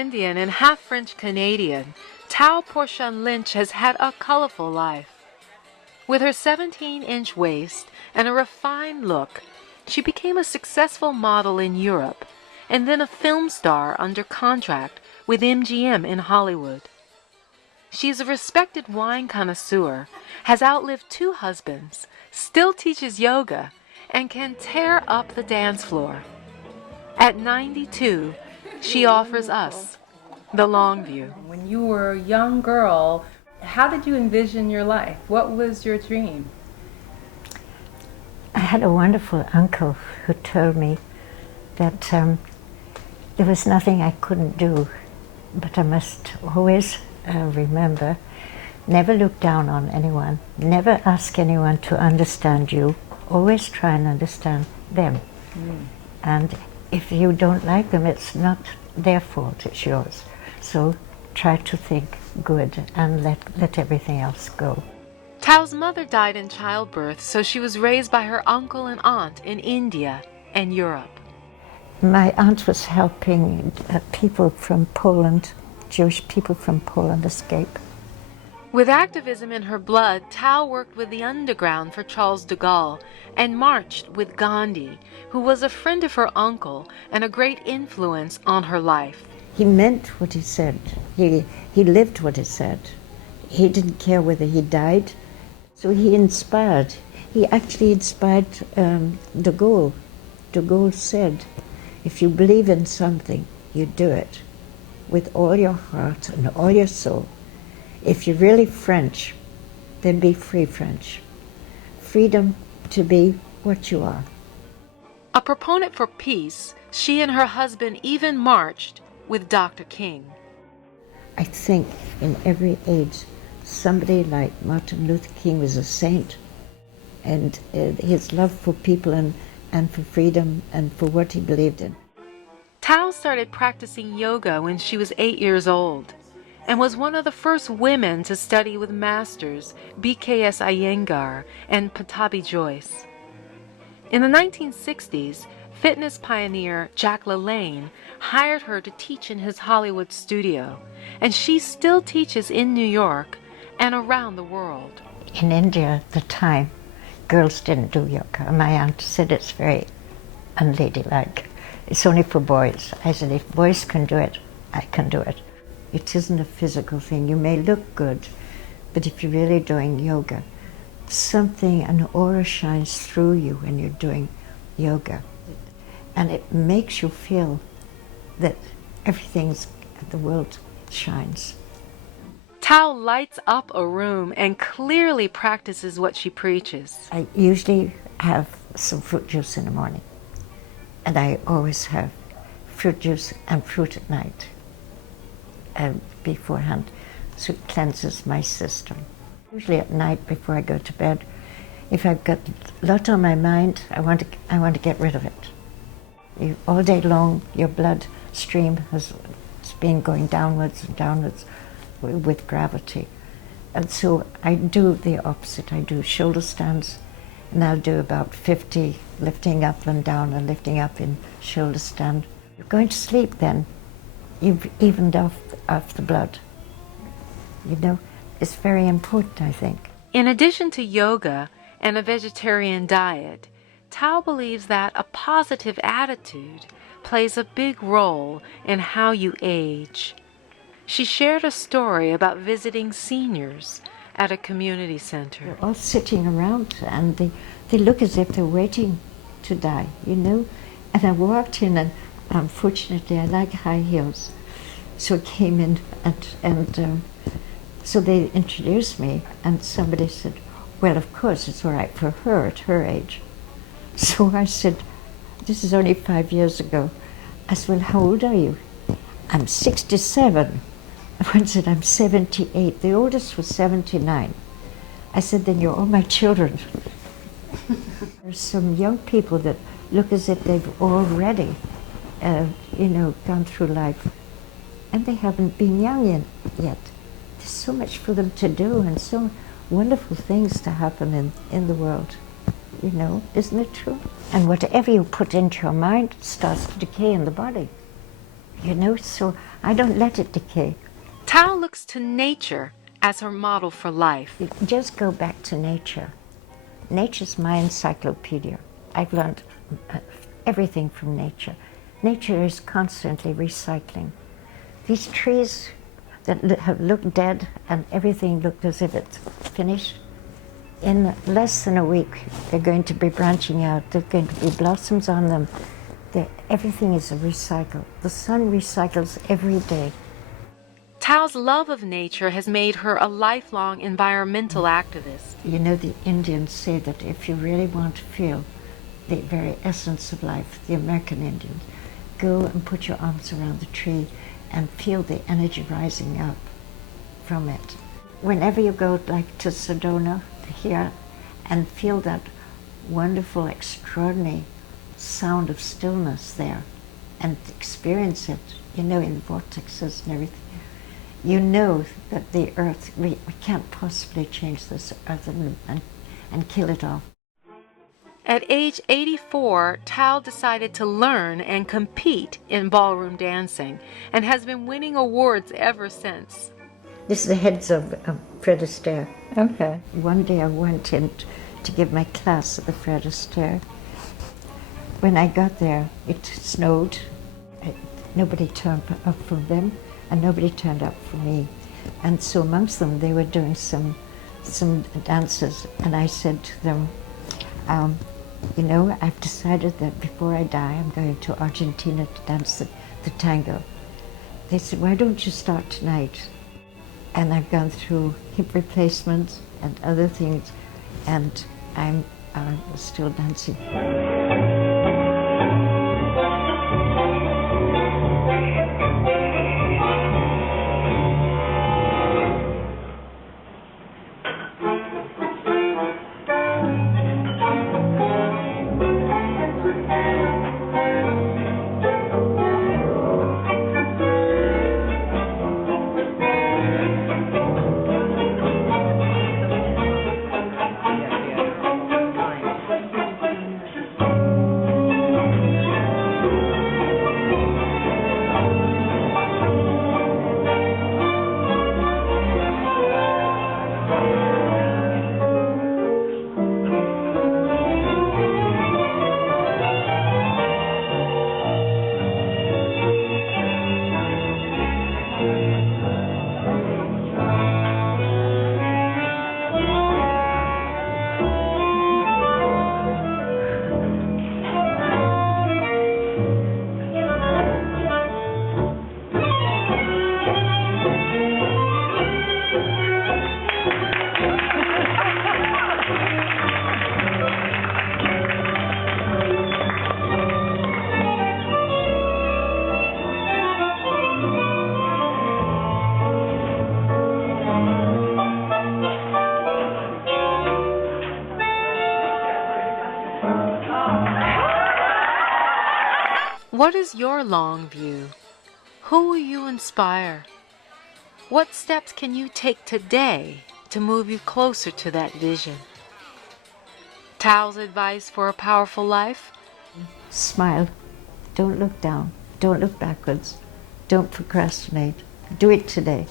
Indian and half French Canadian, Tao Porchon-Lynch has had a colorful life. With her 17-inch waist and a refined look, she became a successful model in Europe and then a film star under contract with MGM in Hollywood. She is a respected wine connoisseur, has outlived 2 husbands, still teaches yoga, and can tear up the dance floor. At 92, she offers us the long view. When you were a young girl, how did you envision your life? What was your dream? I had a wonderful uncle who told me that there was nothing I couldn't do, but I must always remember, never look down on anyone, never ask anyone to understand you, always try and understand them. And if you don't like them, it's not their fault, it's yours. So try to think good and let everything else go. Tao's mother died in childbirth, so she was raised by her uncle and aunt in India and Europe. My aunt was helping people from Poland, Jewish people from Poland, escape. With activism in her blood, Tao worked with the underground for Charles de Gaulle and marched with Gandhi, who was a friend of her uncle and a great influence on her life. He meant what he said. He lived what he said. He didn't care whether he died. So he inspired. He actually inspired de Gaulle. De Gaulle said, if you believe in something, you do it with all your heart and all your soul. If you're really French, then be free French. Freedom to be what you are. A proponent for peace, she and her husband even marched with Dr. King. I think in every age, somebody like Martin Luther King was a saint, and his love for people and for freedom and for what he believed in. Tao started practicing yoga when she was 8 years old and was one of the first women to study with masters B.K.S. Iyengar and Pattabhi Jois. In the 1960s, fitness pioneer Jack LaLanne hired her to teach in his Hollywood studio, and she still teaches in New York and around the world. In India at the time, girls didn't do yoga. My aunt said it's very unladylike. It's only for boys. I said, if boys can do it, I can do it. It isn't a physical thing. You may look good, but if you're really doing yoga, something, an aura shines through you when you're doing yoga. And it makes you feel that the world shines. Tao lights up a room and clearly practices what she preaches. I usually have some fruit juice in the morning, and I always have fruit juice and fruit at night beforehand, so it cleanses my system. Usually at night before I go to bed, if I've got a lot on my mind, I want to get rid of it. All day long, your blood stream has been going downwards and downwards with gravity. And so I do the opposite. I do shoulder stands, and I'll do about 50 lifting up and down and lifting up in shoulder stand. You're going to sleep then. You've evened off the blood. You know, it's very important, I think. In addition to yoga and a vegetarian diet, Tao believes that a positive attitude plays a big role in how you age. She shared a story about visiting seniors at a community center. They're all sitting around and they look as if they're waiting to die, you know? And I walked in, and unfortunately I like high heels. So I came in and so they introduced me, and somebody said, well, of course it's all right for her at her age. So I said, this is only 5 years ago. I said, well, how old are you? I'm 67. One said, I'm 78. The oldest was 79. I said, then you're all my children. There's some young people that look as if they've already, gone through life, and they haven't been young yet. There's so much for them to do, and so wonderful things to happen in the world. You know, isn't it true? And whatever you put into your mind starts to decay in the body. you know, so I don't let it decay. Tao looks to nature as her model for life. You just go back to nature. Nature's my encyclopedia. I've learned everything from nature. Nature is constantly recycling. These trees that have looked dead and everything looked as if it's finished, in less than a week they're going to be branching out. There's going to be blossoms on them. Everything is a recycle. The sun recycles every day. Tao's love of nature has made her a lifelong environmental activist. You know, the Indians say that if you really want to feel the very essence of life, the American Indians, go and put your arms around the tree and feel the energy rising up from it. Whenever you go like to Sedona here and feel that wonderful, extraordinary sound of stillness there and experience it, you know, in the vortexes and everything, you know that the earth, we can't possibly change this earth and kill it off. At age 84, Tao decided to learn and compete in ballroom dancing and has been winning awards ever since. This is the heads of Fred Astaire. Okay. One day I went in to give my class at the Fred Astaire. When I got there, it snowed. Nobody turned up for them, and nobody turned up for me. And so amongst them, they were doing some dances, and I said to them, you know, I've decided that before I die, I'm going to Argentina to dance the tango. They said, why don't you start tonight? And I've gone through hip replacements and other things, and I'm still dancing. What is your long view? Who will you inspire? What steps can you take today to move you closer to that vision? Tao's advice for a powerful life? Smile. Don't look down. Don't look backwards. Don't procrastinate. Do it today.